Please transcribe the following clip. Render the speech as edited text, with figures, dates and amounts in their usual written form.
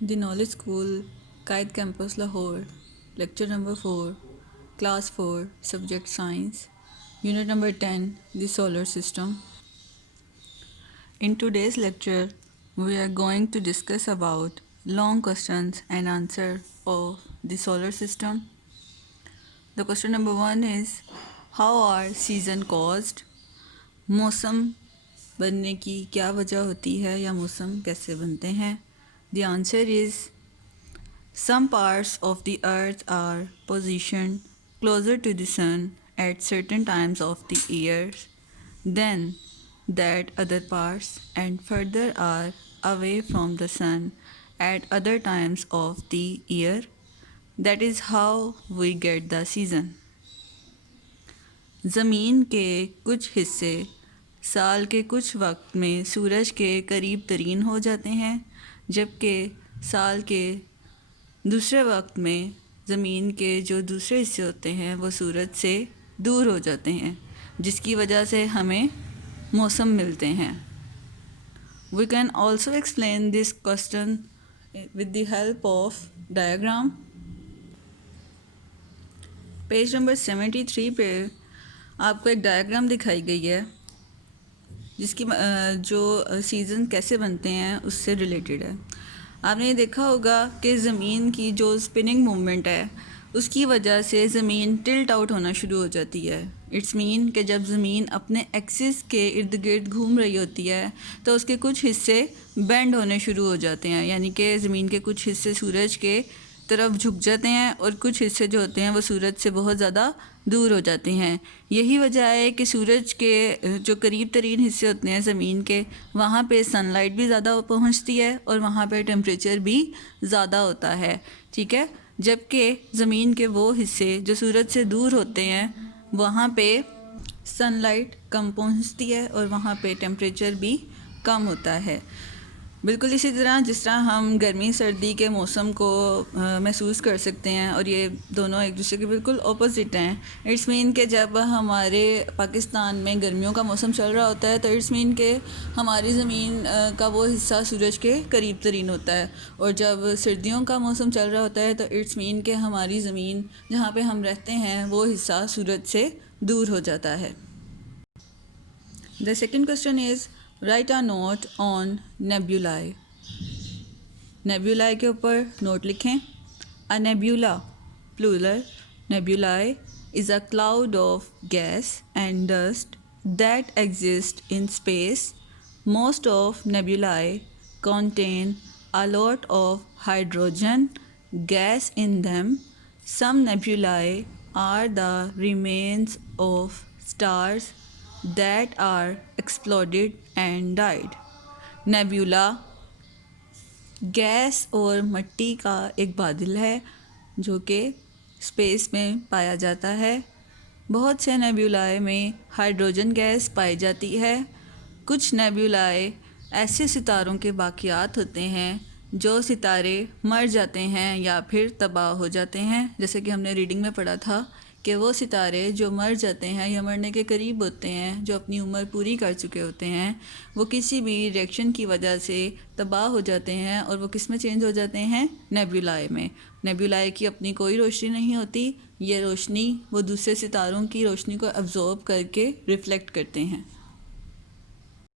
The Knowledge School, Qaid Campus, Lahore. Lecture number 4, Class 4, Subject Science. Unit number 10, The Solar System. In today's lecture, we are going to discuss about long questions and answer of the solar system. The question number 1 is, how are season caused? मौसम बनने की क्या वजह होती है या मौसम कैसे बनते हैं? The answer is, some parts of the earth are positioned closer to the sun at certain times of the year than that other parts, and further are away from the sun at other times of the year. That is how we get the season. ज़मीन के कुछ हिस्से साल के कुछ वक्त में सूरज के करीब तरीन हो जाते हैं, जबकि साल के दूसरे वक्त में ज़मीन के जो दूसरे हिस्से होते हैं वो सूरज से दूर हो जाते हैं, जिसकी वजह से हमें मौसम मिलते हैं. We can also explain this question with the help of diagram. Page number 73 पे आपको एक डायग्राम दिखाई गई है जिसकी जो सीज़न कैसे बनते हैं उससे रिलेटेड है. आपने ये देखा होगा कि ज़मीन की जो स्पिनिंग मूवमेंट है उसकी वजह से ज़मीन टिल्ट आउट होना शुरू हो जाती है. इट्स मीन कि जब ज़मीन अपने एक्सिस के इर्द गिर्द घूम रही होती है तो उसके कुछ हिस्से बेंड होने शुरू हो जाते हैं, यानी कि ज़मीन के कुछ हिस्से सूरज के तरफ झुक जाते हैं और कुछ हिस्से जो होते हैं वो सूरज से बहुत ज़्यादा दूर हो जाते हैं. यही वजह है कि सूरज के जो करीब तरीन हिस्से होते हैं ज़मीन के, वहाँ पे सनलाइट भी ज़्यादा पहुँचती है और वहाँ पे टेम्परेचर भी ज़्यादा होता है. ठीक है, जबकि ज़मीन के वो हिस्से जो सूरज से दूर होते हैं वहाँ पे सनलाइट कम पहुँचती है और वहाँ पे टेम्परेचर भी कम होता है. बिल्कुल इसी तरह जिस तरह हम गर्मी सर्दी के मौसम को महसूस कर सकते हैं, और ये दोनों एक दूसरे के बिल्कुल अपोजिट हैं. इट्स मीन कि जब हमारे पाकिस्तान में गर्मियों का मौसम चल रहा होता है तो इट्स मीन कि हमारी ज़मीन का वो हिस्सा सूरज के करीब तरीन होता है, और जब सर्दियों का मौसम चल रहा होता है तो इट्स मीन कि हमारी ज़मीन जहाँ पे हम रहते हैं वो हिस्सा सूरज से दूर हो जाता है. The second question is, write a note on nebulae. Nebulae के ऊपर नोट लिखें. A nebula plural, nebulae is a cloud of gas and dust that exist in space. Most of nebulae contain a lot of hydrogen gas in them. Some nebulae are the remains of stars that are exploded and died. Nebula gas और मिट्टी का एक बादल है जो कि space में पाया जाता है. बहुत से नेब्यूलाए में हाइड्रोजन गैस पाई जाती है. कुछ नेब्यूलाए ऐसे सितारों के बाक़ियात होते हैं जो सितारे मर जाते हैं या फिर तबाह हो जाते हैं. जैसे कि हमने रीडिंग में पढ़ा था कि वो सितारे जो मर जाते हैं या मरने के करीब होते हैं, जो अपनी उम्र पूरी कर चुके होते हैं, वो किसी भी रिएक्शन की वजह से तबाह हो जाते हैं और वो किस में चेंज हो जाते हैं? नेब्यूलाए में. नेब्यूलाए की अपनी कोई रोशनी नहीं होती. ये रोशनी वो दूसरे सितारों की रोशनी को अब्जॉर्ब करके रिफ्लेक्ट करते हैं.